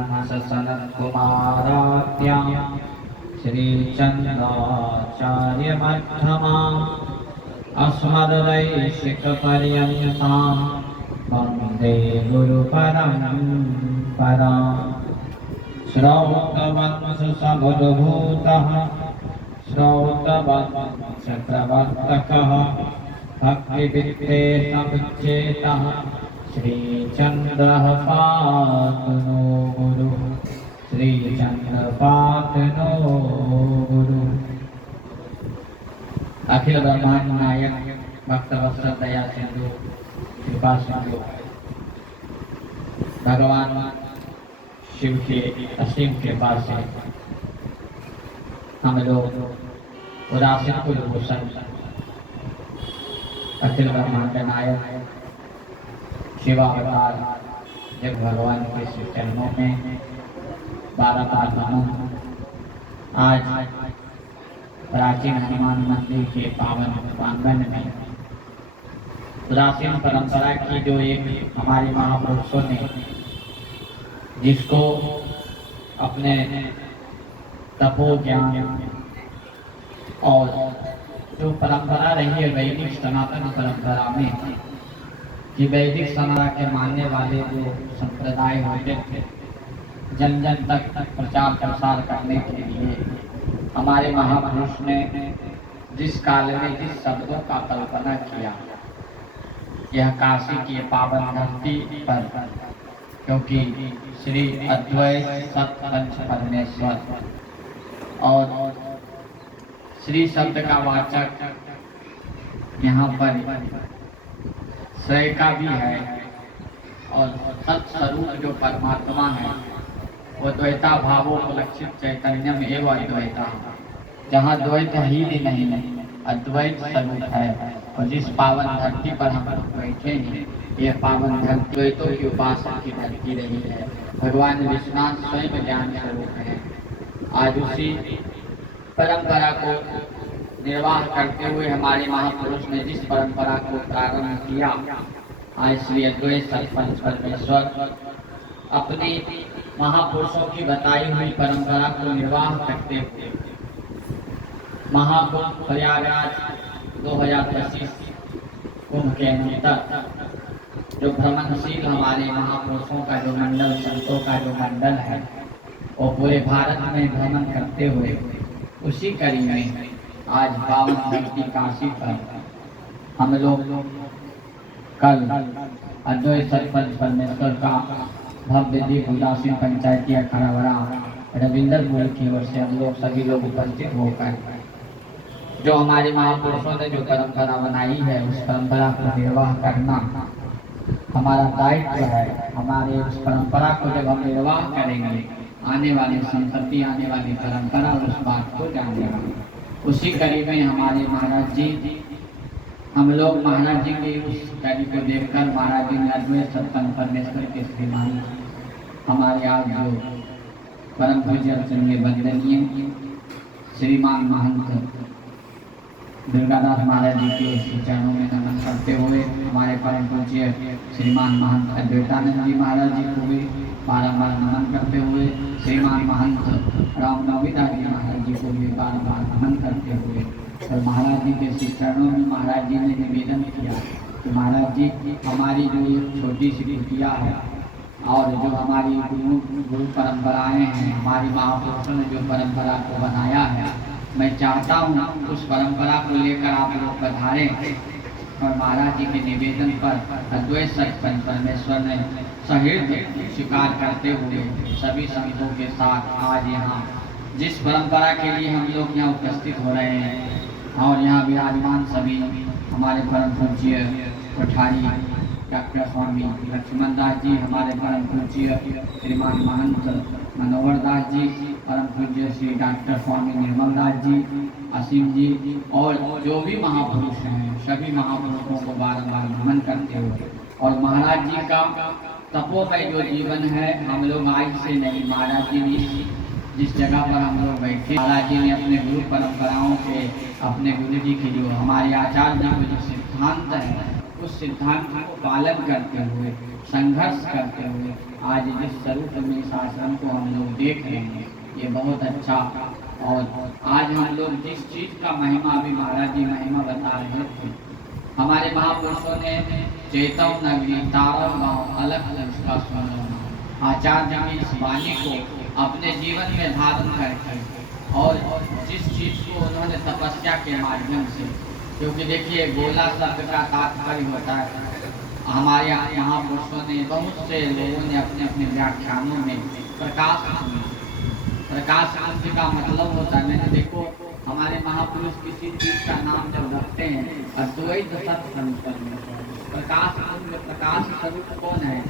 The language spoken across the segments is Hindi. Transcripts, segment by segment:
हंस सनत कुमारात्यां श्रीचंद्राचार्य मध्यमा अस्मद्वैशिकपर्यन्तां वन्दे गुरुपरम्पराम्। श्रौतवंश समुद्भूतः श्रौतवंश प्रवर्तकः भक्तिविद्वेषमुच्चेतः श्रीचन्द्रः पातु नो गुरुः। श्रीचन्द्र पातु नो गुरुः। अखिल ब्रह्मांड नायक भक्त वत्सल दया सिंधु कृपा सिंधु भगवान शिव के असीम कृपा से हम लोग उदासीन कुलभूषण अखिल ब्रह्मांड नायक शिवावतार जब भगवान के श्री चरणों में बार बार नमन। आज प्राचीन हनुमान मंदिर के पावन प्रांगण में प्राचीन परंपरा की जो एक हमारे महापुरुषों ने जिसको अपने तपो ज्ञान और जो परंपरा रही है वैदिक सनातन परंपरा में कि वैदिक सनातन के मानने वाले जो संप्रदाय होते थे जन जन तक प्रचार प्रसार करने के लिए हमारे महापुरुष ने जिस काल में जिस शब्दों का कल्पना किया यह काशी की पावन धरती पर, क्योंकि श्री अद्वैत सत्पंच परमेश्वर और श्री शब्द का वाचक यहाँ पर श्रेय का भी है और सत्स्वरूप जो परमात्मा है वो द्वैता भावों को लक्षित चैतन्यम एवं अद्वैता, जहाँ द्वैत ही नहीं अद्वैत स्वरूप है। और जिस पावन धरती पर हम लोग बैठे हैं यह पावन धरती द्वैतों की उपासना की धरती रही है। भगवान विश्वनाथ स्वयं ज्ञान स्वरूप है। आज उसी परंपरा को निर्वाह करते हुए हमारे महापुरुष ने जिस परंपरा को प्रारंभ किया, आज श्री अद्वैत सत्पंच परमेश्वर अपनी महापुरुषों की बताई हुई परंपरा को निर्वाह करते हुए महाकुंभ प्रयागराज 2025 कुंभ के अंतर जो भ्रमणशील हमारे महापुरुषों का जो मंडल, संतों का जो मंडल है वो पूरे भारत में भ्रमण करते हुए उसी कड़ी में आज पावन धरती काशी पर हम लोग कल अद्वैत सत्पंच परमेश्वर का भव्य दीप उदासीन पंचायती अखाड़ा बड़ा रविंद्रपुर की ओर से हम लोग सभी लोग उपस्थित होकर जो हमारे महापुरुषों ने जो परंपरा बनाई है उस परंपरा को निर्वाह करना हमारा दायित्व है। हमारे उस परंपरा को जब हम निर्वाह करेंगे आने वाली संतति, आने वाली परंपरा उस बात को जानेगा। उसी कड़ी में हमारे महाराज जी, हम लोग महाराज जी की उस कड़ी को देखकर महाराज जी ने अद्वैत सत्पंच परमेश्वर के श्रीमान हमारे आज जो परम पूज्य वंदनीय श्रीमान महंत दुर्गादास महाराज जी के चरणों में नमन करते हुए हमारे परम पूज्य श्रीमान महंत अद्वैतानंद जी महाराज जी को भी बारम्बार नमन करते हुए श्रीमान महंत रामनवमीदास जी महाराज जी को भी बार बार नमन करते हुए और महाराज जी के श्री चरणों में महाराज जी ने निवेदन किया कि महाराज जी हमारी जो एक छोटी सी कुटिया है और जो हमारी गुरु परंपराएं हैं, हमारी महापुरुषों ने जो परंपरा को बनाया है, मैं चाहता हूँ उस परंपरा को लेकर आप लोग पधारें। और महाराज जी के निवेदन पर अद्वैत सत्पंच परमेश्वर ने सहृदय स्वीकार करते हुए सभी संतों के साथ आज यहाँ जिस परंपरा के लिए हम लोग यहाँ उपस्थित हो रहे हैं और यहाँ विराजमान सभी हमारे परम पूज्य कोठारी डॉक्टर स्वामी लक्ष्मण दास जी, हमारे परम पूज्य श्रीमान महंत मनोहर दास जी, परम पूज्य श्री डॉक्टर स्वामी निर्मल दास जी, असीम जी और जो भी महापुरुष हैं सभी महापुरुषों को बारंबार नमन करते हुए और महाराज जी का तपोमय जो जीवन है हम लोग आज से नहीं, महाराज जी ने जिस जगह पर हम लोग बैठे, महाराज जी ने अपने गुरु परंपराओं के, अपने गुरु जी की जो हमारे आचार्य जी को जो सिद्धांत है, उस सिद्धांत को पालन करते हुए, संघर्ष करते हुए आज जिस स्वरूप में इस आश्रम को हम लोग देख रहे हैं, ये बहुत अच्छा। और आज हम लोग जिस चीज का महिमा, अभी महाराज जी महिमा बता रहे थे, हमारे महापुरुषों ने चेतव नगरी तारव गाँव अलग अलग उसका सुना, आचार्य जी की इस वाणी को अपने जीवन में धारण करके, और जिस चीज को उन्होंने तपस्या के माध्यम से, क्योंकि देखिए गोला शब्द का तात्पर्य होता है, हमारे महापुरुषों ने, बहुत से लोगों ने अपने अपने व्याख्यानों में प्रकाश का मतलब होता है। मैंने देखो हमारे महापुरुष किसी चीज का नाम जब रखते हैं, अद्वैत सत्य संपन्न प्रकाश स्वरूप कौन है?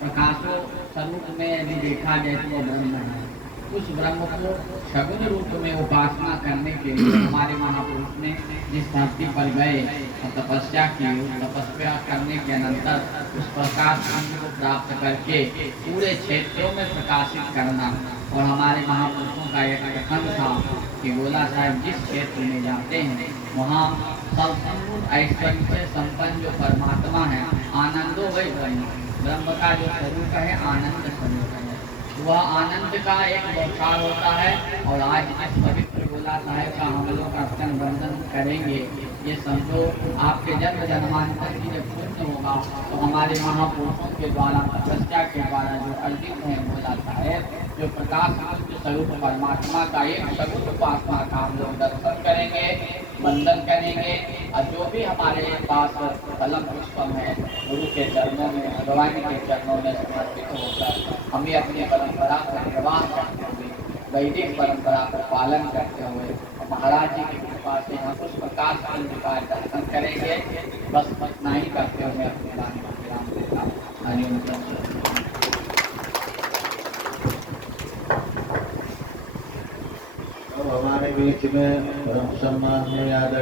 प्रकाशो स्वरूप में यदि देखा जाए तो वो ब्रह्म है। उस ब्रह्म को सगुण रूप में उपासना करने के लिए हमारे महापुरुष ने जिस धरती पर गए और तपस्या की, तपस्या करने के अनंतर उस प्रकाश को प्राप्त करके पूरे क्षेत्रों में प्रकाशित करना। और हमारे महापुरुषों का एक कथन था कि गोला साहब जिस क्षेत्र में जाते हैं वहाँ संपूर्ण ऐश्वर्य से संपन्न जो परमात्मा है, आनंदो वही ब्रह्म का जो स्वरूप है, आनंद स्वरूप है, वह आनंद का एक बौछार होता है। और आज इस पवित्र गोला साहेब का हम लोग अर्चन वंदन करेंगे, ये समझो आपके जन्म जन्मांतर की जब पुण्य होगा तो हमारे महापुरुषों के द्वारा, तपस्या के द्वारा जो अर्जित है गोला साहेब, जो प्रकाश स्वरूप परमात्मा का एक स्वरूप उपासना का हम लोग दर्शन करेंगे, वंदन करेंगे। और जो भी हमारे पास फलम पुष्पम है, गुरु के चरणों में, भगवान के चरणों में समर्पित होकर हमें अपनी परंपरा का निर्वाह करते हुए, वैदिक परंपरा का पालन करते हुए महाराज जी की कृपा से हम उस प्रकाश का दर्शन करेंगे। बस इतना ही करते हुए अपने राम देता हरिओम। हमारे बीच में परम सम्मान में याद